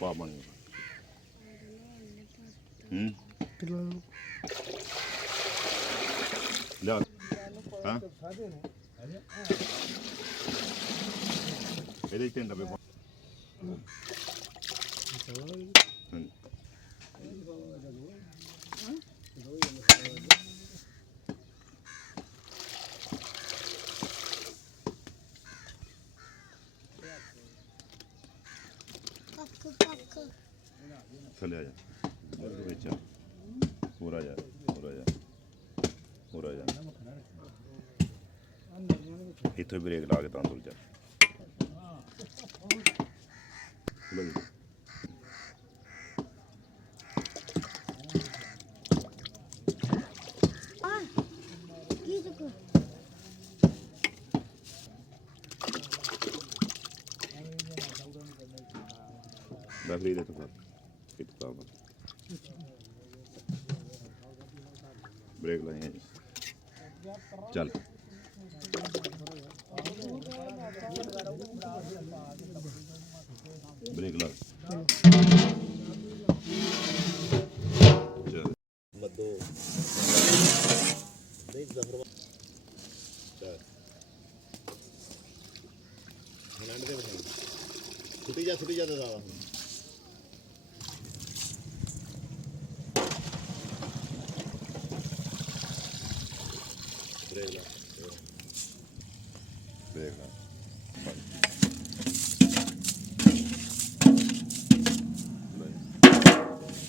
ਪਾ ਬਣੀ ਲਿਆ ਹਾਂ ਇਹਦੇ ਤਿੰਨ ਡੱਬੇ ਪਾ ਥੱਲੇ ਆ ਜਾ ਵਿੱਚ ਪੂਰਾ ਜਾ ਪੂਰਾ ਜਾ ਪੂਰਾ ਜਾ ਇੱਥੋਂ ਬ੍ਰੇਕ ਲਾ ਕੇ ਤਾਂ ਤੁਰ ਜਾ बैटरी दे तो कितना ब्रेक लाए हैं चल ब्रेक ला चल मदो देख जहर चल हनांड दे छुट्टी जा दादा देखना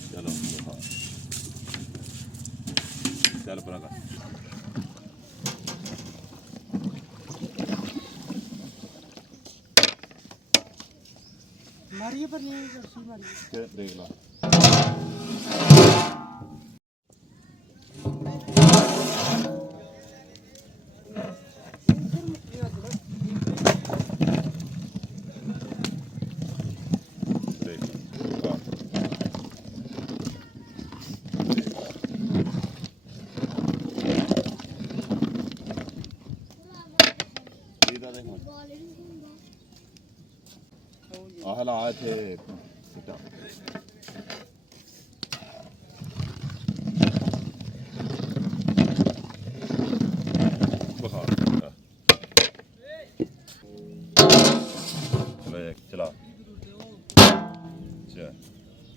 चलो चल परा कर मारिए पर नहीं रस्सी मारिए देख लो هلا عاد بخار चला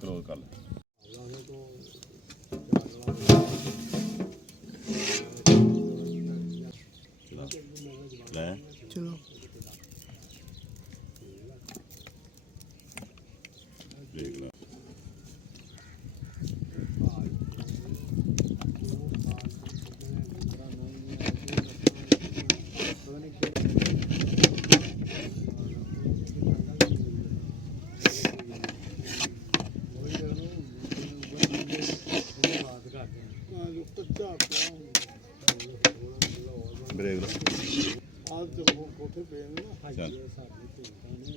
क्लोज कर ले चलो देख लो ब्रेक लो आज जब वो कोठे पे ना हाई साडी